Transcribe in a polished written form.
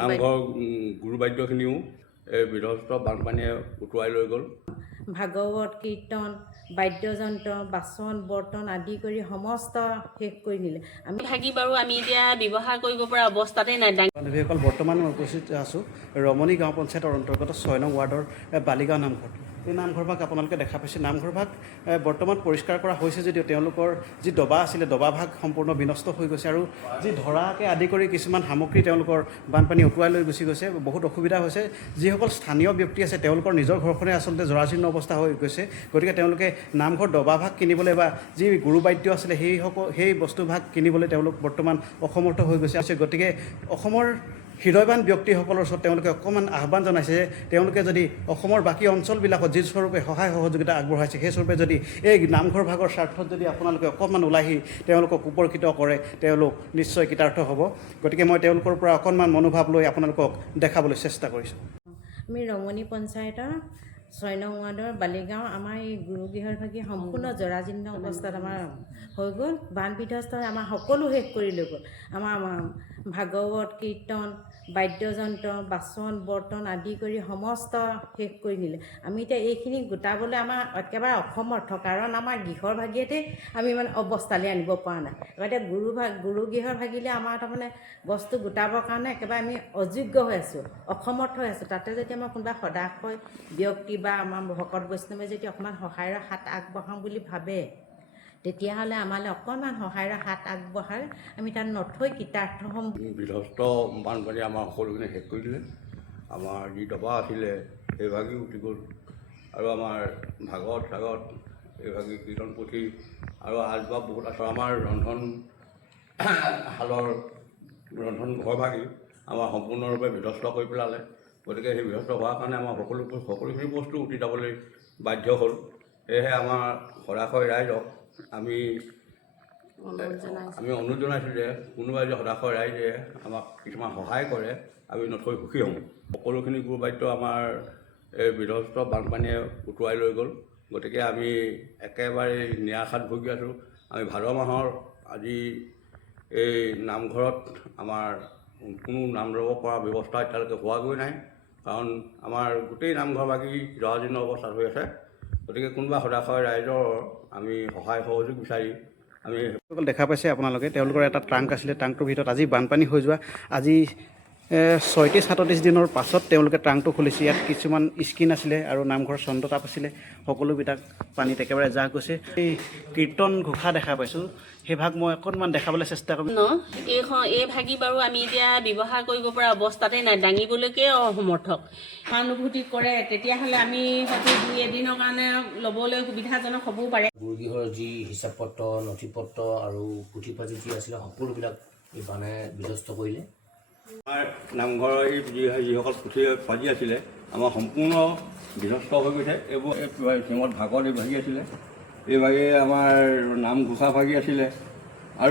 নামঘৰ গুৰু বাদ্যখিনিও এই বিধ্বস্ত বানপানীয়ে উটুৱাই লৈ গ'ল। ভাগৱত কীৰ্তন বাদ্যযন্ত্ৰ বাচন বৰ্তন আদি কৰি সমস্ত শেষ কৰি নিলে। আমি ভাগি বাৰু আমি এতিয়া ব্যৱহাৰ কৰিব পৰা অৱস্থাতে নাই। বান্ধৱীসকল, বৰ্তমান মই উপস্থিত আছোঁ ৰমণী গাঁও পঞ্চায়তৰ অন্তৰ্গত 6 নং ৱাৰ্ডৰ বালিগাঁও নামঘৰ। এই নামঘৰভাগ আপোনালোকে দেখা পাইছে। নামঘৰভাগ বৰ্তমান পৰিষ্কাৰ কৰা হৈছে যদিও তেওঁলোকৰ যি দবা আছিলে দবাভাগ সম্পূৰ্ণ বিনষ্ট হৈ গৈছে আৰু যি ধৰাকে আদি কৰি কিছুমান সামগ্ৰী তেওঁলোকৰ বানপানী উটুৱাই লৈ গুচি গৈছে। বহুত অসুবিধা হৈছে। যিসকল স্থানীয় ব্যক্তি আছে তেওঁলোকৰ নিজৰ ঘৰখনে আচলতে জৰাজীৰ্ণ অৱস্থা হৈ গৈছে। গতিকে তেওঁলোকে নামঘৰ দবাভাগ কিনিবলৈ বা যি গুৰুবাদ্য আছিলে সেই বস্তুভাগ কিনিবলৈ তেওঁলোক বৰ্তমান অসমৰ্থ হৈ গৈছে। গতিকে অসমৰ হৃদয়বান ব্যক্তিসকলৰ ওচৰত তেওঁলোকে অকণমান আহ্বান জনাইছে যে তেওঁলোকে যদি অসমৰ বাকী অঞ্চলবিলাকত যি স্বৰূপে সহায় সহযোগিতা আগবঢ়াইছে সেই স্বৰূপে যদি এই নামঘৰ ভাগৰ স্বাৰ্থত যদি আপোনালোকে অকণমান ওলাই আহি তেওঁলোকক উপকৃত কৰে তেওঁলোক নিশ্চয় কৃতাৰ্থ হ'ব। গতিকে মই তেওঁলোকৰ পৰা অকণমান মনোভাৱ লৈ আপোনালোকক দেখাবলৈ চেষ্টা কৰিছোঁ। আমি ৰমণী পঞ্চায়তৰ 6 নং ৱাৰ্ডৰ বালিগাঁও আমাৰ এই গুৰুগৃহৰ ভাগি সম্পূৰ্ণ জৰাজীৰ্ণ অৱস্থাত আমাৰ হৈ গ'ল। বান বিধ্বস্ত আমাৰ সকলো শেষ কৰি লৈ গ'ল। আমাৰ ভাগৱত কীৰ্তন বাদ্যযন্ত্ৰ বাচন বৰ্তন আদি কৰি সমস্ত শেষ কৰি নিলে। আমি এতিয়া এইখিনি গোটাবলৈ আমাৰ একেবাৰে অসমৰ্থ, কাৰণ আমাৰ গৃহৰ ভাগিয়েতে আমি মানে অৱস্থালৈ আনিব পৰা নাই। এতিয়া গুৰুগৃহৰ ভাগিলে আমাৰ তাৰমানে বস্তু গোটাবৰ কাৰণে একেবাৰে আমি অযোগ্য হৈ আছোঁ, অসমৰ্থ হৈ আছোঁ। তাতে যদি আমাৰ কোনোবা সদাশয় ব্যক্তি বা আমাৰ ভকত বৈষ্ণৱে যদি অকণমান সহায়ৰ হাত আগবঢ়াওঁ বুলি ভাবে তেতিয়াহ'লে আমালৈ অকণমান সহায়ৰ হাত আগবঢ়াই আমি তাত নথৈ কৃতাৰ্থ হ'ম। বিধ্বস্ত বানপানী আমাৰ সকলোখিনি শেষ কৰি দিলে। আমাৰ যি দবা আছিলে সেইভাগি উঠি গ'ল আৰু আমাৰ ভাগৱত চাগত এইভাগি কীৰ্তন পুথি আৰু আচবাব বহুত আছে। আমাৰ শালৰ ৰন্ধন ঘৰ ভাগি আমাৰ সম্পূৰ্ণৰূপে বিধ্বস্ত কৰি পেলালে। গতিকে সেই বিধ্বস্ত হোৱাৰ কাৰণে আমাৰ সকলোখিনি বস্তু উঠি যাবলৈ বাধ্য হ'ল। সেয়েহে আমাৰ সদাশয় ৰাইজক আমি অনুৰোধ জনাইছোঁ যে কোনোবাই যে সদাশয় ৰাইজে আমাক কিছুমান সহায় কৰে আমি নথৈ সুখী হ'ম। সকলোখিনি গুৰুবাদ্য আমাৰ এই বিধ্বস্ত বানপানীয়ে উটুৱাই লৈ গ'ল। গতিকে আমি একেবাৰে নিৰাশাত ভুগি আছোঁ। আমি ভাদ মাহৰ আজি এই নামঘৰত আমাৰ কোনো নাম ল'ব পৰা ব্যৱস্থা এতিয়ালৈকে হোৱাগৈ নাই, কাৰণ আমাৰ গোটেই নামঘৰ ভাগি জৰাজীৰ্ণ অৱস্থাত হৈ আছে। গতিকে কোনোবা সদাশয় ৰাইজৰ আমি সহায় সহযোগ বিচাৰি আমি দেখা পাইছে আপোনালোকে তেওঁলোকৰ এটা ট্ৰাংক আছিলে। ট্ৰাংকটোৰ ভিতৰত আজি বানপানী হৈ যোৱা আজি 36-37 দিনৰ পাছত তেওঁলোকে ট্ৰাংকটো খুলিছে। ইয়াত কিছুমান স্কিন আছিলে আৰু নামঘৰ চন্দ্ৰতাপ আছিলে, সকলোবিলাক পানীত একেবাৰে জাহ গৈছে। এই কীৰ্তন ঘোষা দেখা পাইছোঁ, সেই ভাগ মই অকণমান দেখাবলৈ চেষ্টা কৰিম। এই ভাগি বাৰু আমি এতিয়া ব্যৱহাৰ কৰিব পৰা অৱস্থাতে নাই, দাঙিবলৈকে অসমৰ্থক। সহানুভূতি কৰে তেতিয়াহ'লে আমি হয়তো 2-এদিনৰ কাৰণে ল'বলৈ সুবিধাজনক হ'বও পাৰে। গুৰুগৃহৰ যি হিচাপ পত্ৰ নথি পত্ৰ আৰু পুথি পাতি যি আছিলে সকলোবিলাক এই বানে বিধ্বস্ত কৰিলে। আমাৰ নামঘৰৰ যিসকল পুথি পাজি আছিলে আমাৰ সম্পূৰ্ণ বিধ্বস্ত হৈ গৈছে। এইবোৰ শ্ৰীমদ ভাগৱত এই ভাগি আছিলে, এই ভাগে আমাৰ নাম ঘোষা ভাগি আছিলে।